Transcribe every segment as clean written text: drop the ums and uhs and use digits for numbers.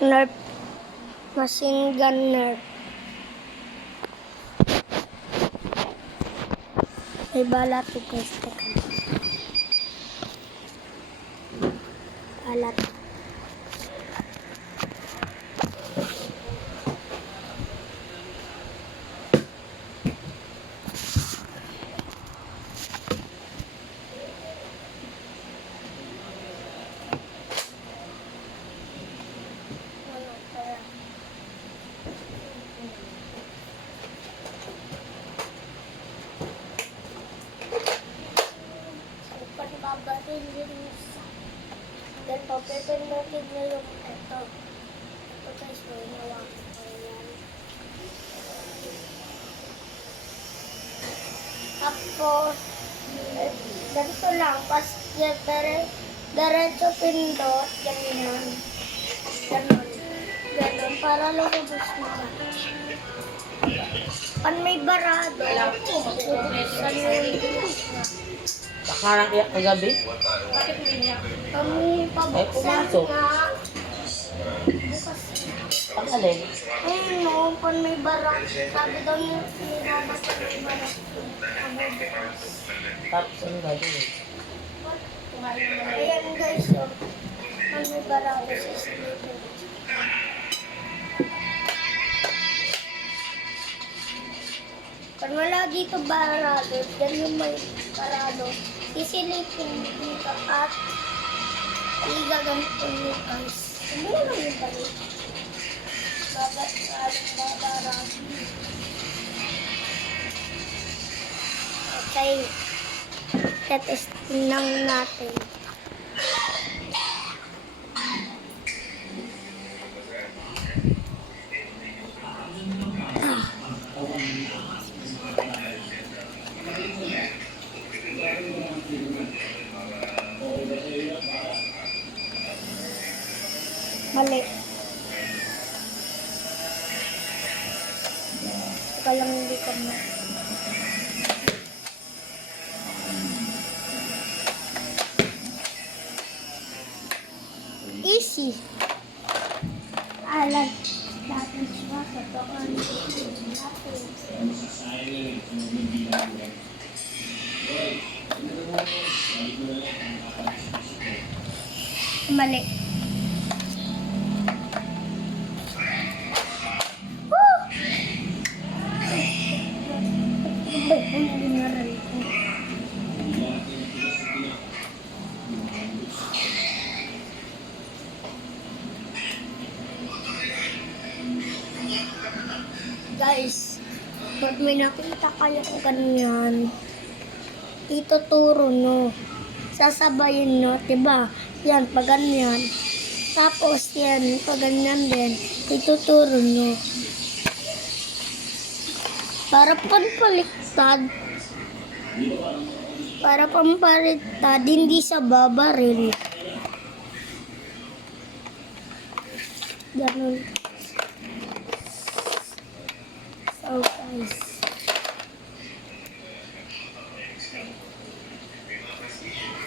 Nerf. Machine gun nerf. May bala to guys. Teka. Bala to. Babatin din isa. Then, papipindutin na yung ito. Ito guys, may nawakan ko yan. Tapos, ganito lang. Pas, diretso pindot. Ganyan. Ganon. Ganon. Para lumabas na. Pan may barado. Buksan mo yung Nakarang iyak kagabi? kami pabuksan pumasok. nga. Bukas. Ang alin? Ayun no, pan may barak. Sabi daw niya sinama sa may barak. Tapos ano gagawin? Ayan guys, so, pan may barak sa sleeper. Pag wala dito barado, dyan yung may barado, isilipin dito at igaganto nyo guys. Hindi naman yung balik. Babarado. Okay. Tetestin lang natin. Mali. Ika lang hindi ka mo. Easy. Alam. Dapat siya sa toon. Mali. Guys, pag may nakita kayo ganyan, ituturo no. Sasabayin no, diba? Yan, pag ganyan. Tapos yan, pag ganyan din, ituturo no. Para pampaliktad. Para pampaliktad, hindi sa babaril. Ganun. So guys.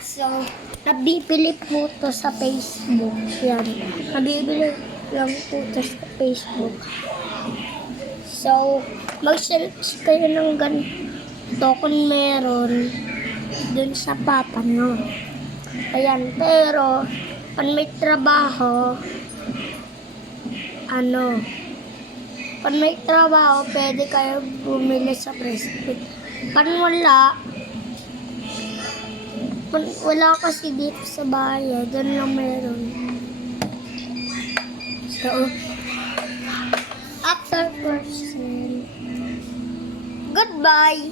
So, nabibili po to sa Facebook. Yan. Nabibili lang po to sa Facebook. So, mag-search kayo ng ganito kung meron dun sa papa nyo. Ayan. Pero, pag may trabaho, pag may trabaho, pwede kayo bumili sa Facebook. Pag wala kasi dito sa bahay, doon lang meron. So, after person, goodbye!